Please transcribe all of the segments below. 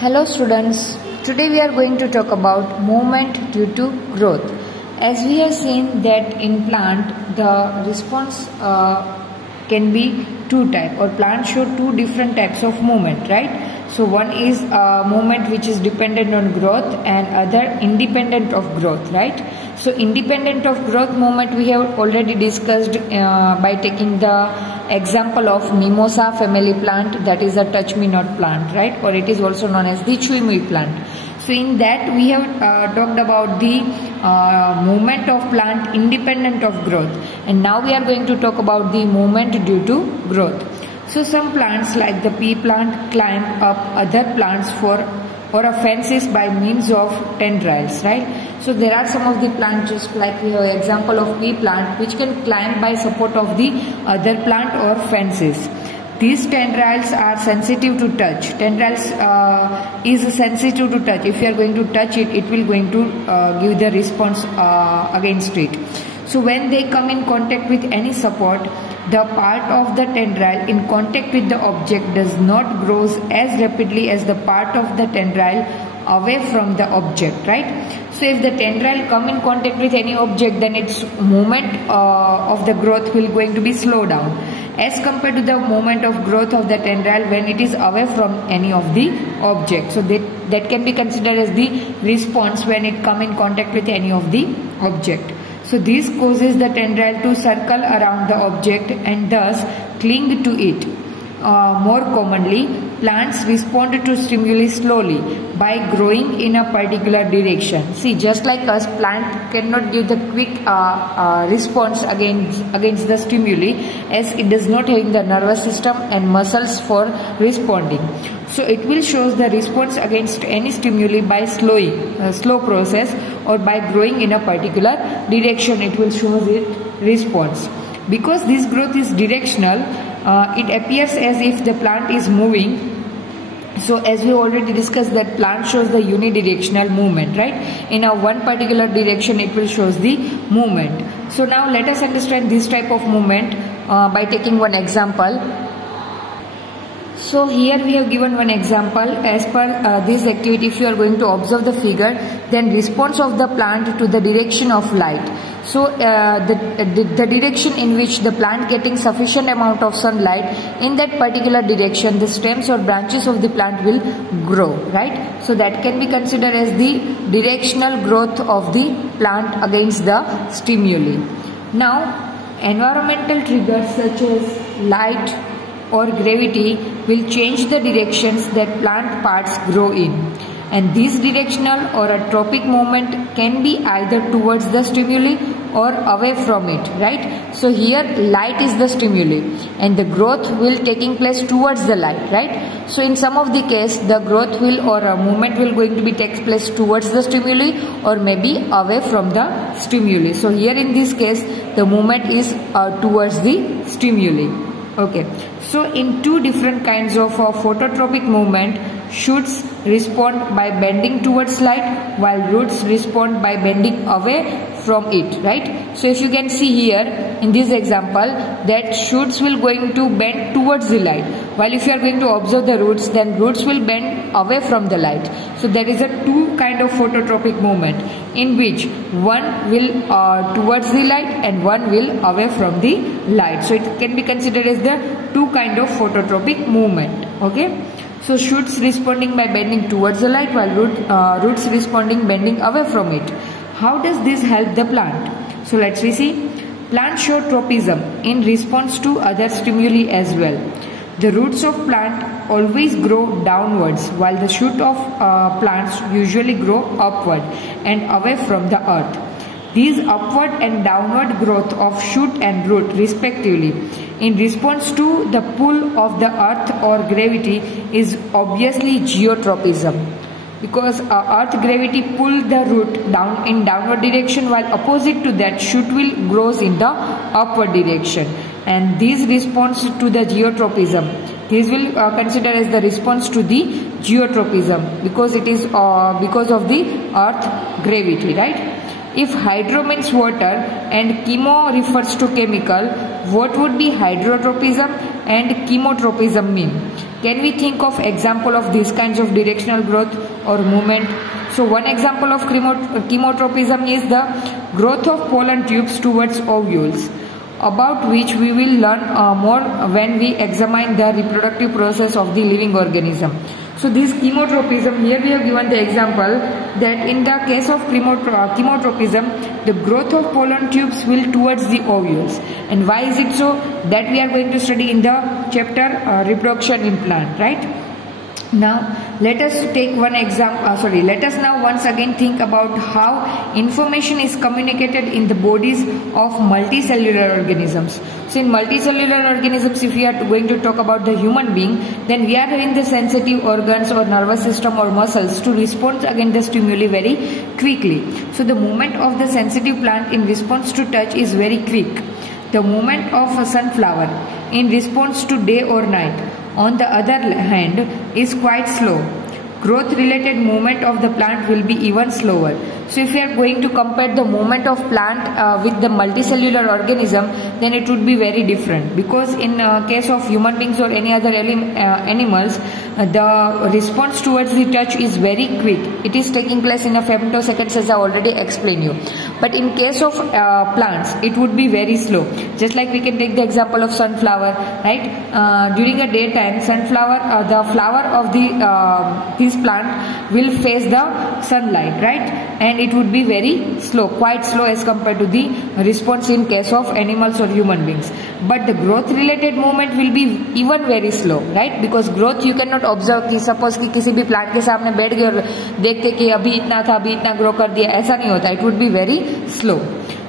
Hello students, today we are going to talk about movement due to growth. As we have seen that in plant the response can be two types, or plants show two different types of movement, right? So one is movement which is dependent on growth and other independent of growth, right? So independent of growth movement we have already discussed by taking the example of mimosa family plant, that is a touch me not plant, right? Or it is also known as the chew me plant. So in that we have talked about the movement of plant independent of growth, and now we are going to talk about the movement due to growth. So some plants like the pea plant climb up other plants or a fences by means of tendrils, right? So there are some of the plants, just like we have example of pea plant, which can climb by support of the other plant or fences. These tendrils are sensitive to touch. Tendrils is sensitive to touch. If you are going to touch it, it will going to give the response against it. So when they come in contact with any support, the part of the tendril in contact with the object does not grow as rapidly as the part of the tendril away from the object, right? So if the tendril come in contact with any object, then its movement of the growth will going to be slow down as compared to the movement of growth of the tendril when it is away from any of the object. So that can be considered as the response when it come in contact with any of the object. So this causes the tendril to circle around the object and thus cling to it. More commonly, plants respond to stimuli slowly by growing in a particular direction. See, just like us, plant cannot give the quick response against the stimuli, as it does not have the nervous system and muscles for responding. So it will show the response against any stimuli by slow process, or by growing in a particular direction it will show it response. Because this growth is directional, it appears as if the plant is moving. So as we already discussed, that plant shows the unidirectional movement, right? In a one particular direction it will shows the movement. So now let us understand this type of movement by taking one example. So here we have given one example. As per this activity, if you are going to observe the figure, then response of the plant to the direction of light. So the direction in which the plant getting sufficient amount of sunlight, in that particular direction the stems or branches of the plant will grow, right? So that can be considered as the directional growth of the plant against the stimuli. Now environmental triggers such as light or gravity will change the directions that plant parts grow in, and this directional or a tropic movement can be either towards the stimuli or away from it, right? So here light is the stimuli and the growth will taking place towards the light, right? So in some of the case the growth will or a movement will going to be takes place towards the stimuli or maybe away from the stimuli. So here in this case the movement is towards the stimuli. Okay, so in two different kinds of phototropic movement, shoots respond by bending towards light while roots respond by bending away from it, right? So if you can see here in this example that shoots will going to bend towards the light, while if you are going to observe the roots, then roots will bend away from the light. So there is a two kind of phototropic movement in which one will towards the light and one will away from the light. So it can be considered as the two kind of phototropic movement. Okay, so shoots responding by bending towards the light while roots responding bending away from it. How does this help the plant? So let's see. Plants show tropism in response to other stimuli as well. The roots of plant always grow downwards, while the shoot of plants usually grow upward and away from the earth. These upward and downward growth of shoot and root respectively in response to the pull of the earth or gravity is obviously geotropism, because earth gravity pull the root down in downward direction, while opposite to that shoot will grows in the upward direction, and this response to the geotropism, this will consider as the response to the geotropism, because it is because of the earth gravity, right? If hydro means water and chemo refers to chemical, what would be hydrotropism and chemotropism mean? Can we think of example of these kinds of directional growth or movement? So one example of chemotropism is the growth of pollen tubes towards ovules, about which we will learn more when we examine the reproductive process of the living organism. So this chemotropism, here we have given the example that in the case of chemotropism, the growth of pollen tubes will towards the ovules. And why is it so? That we are going to study in the chapter reproduction in plant, right? Now let us take one example. Let us now once again think about how information is communicated in the bodies of multicellular organisms. So in multicellular organisms, if we are going to talk about the human being, then we are having the sensitive organs or nervous system or muscles to respond against the stimuli very quickly. So the movement of the sensitive plant in response to touch is very quick. The movement of a sunflower in response to day or night, on the other hand, is quite slow. Growth related movement of the plant will be even slower. So if we are going to compare the movement of plant with the multicellular organism, then it would be very different, because in case of human beings or any other animals, the response towards the touch is very quick. It is taking place in a femtoseconds, as I already explained you. But in case of plants, it would be very slow. Just like we can take the example of sunflower, right? During the daytime, sunflower, the flower of this plant will face the sunlight, right? And it would be very slow, quite slow as compared to the response in case of animals or human beings. But the growth related movement will be even very slow, right? Because growth you cannot observe कि suppose कि किसी भी plant के सामने बैठ गए और देखते कि अभी इतना था, अभी इतना grow कर दिया, ऐसा नहीं होता. It would be very slow.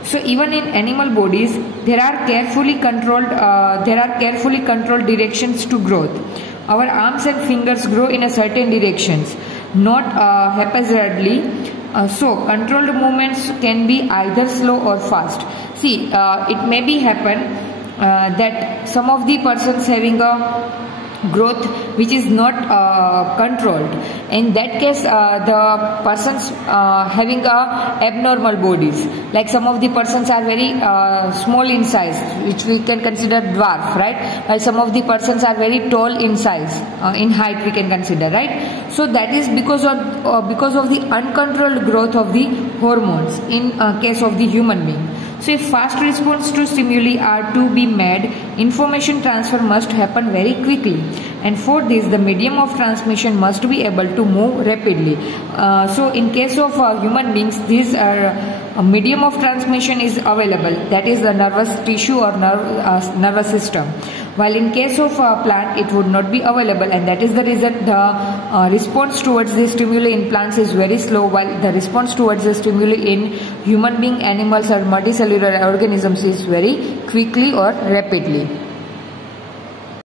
So even in animal bodies, there are carefully controlled directions to growth. Our arms and fingers grow in a certain directions, not haphazardly. So controlled movements can be either slow or fast. See, it may be happen that some of the persons having a growth which is not controlled. In that case, the persons having abnormal bodies, like some of the persons are very small in size, which we can consider dwarf, right? While some of the persons are very tall in size, in height we can consider, right? So that is because of the uncontrolled growth of the hormones in case of the human being. So if fast response to stimuli are to be made, information transfer must happen very quickly. And for this, the medium of transmission must be able to move rapidly. So in case of human beings, this medium of transmission is available. That is the nervous tissue or nervous system. While in case of plant, it would not be available, and that is the reason the response towards the stimuli in plants is very slow, while the response towards the stimuli in human being, animals or multicellular organisms is very quickly or rapidly.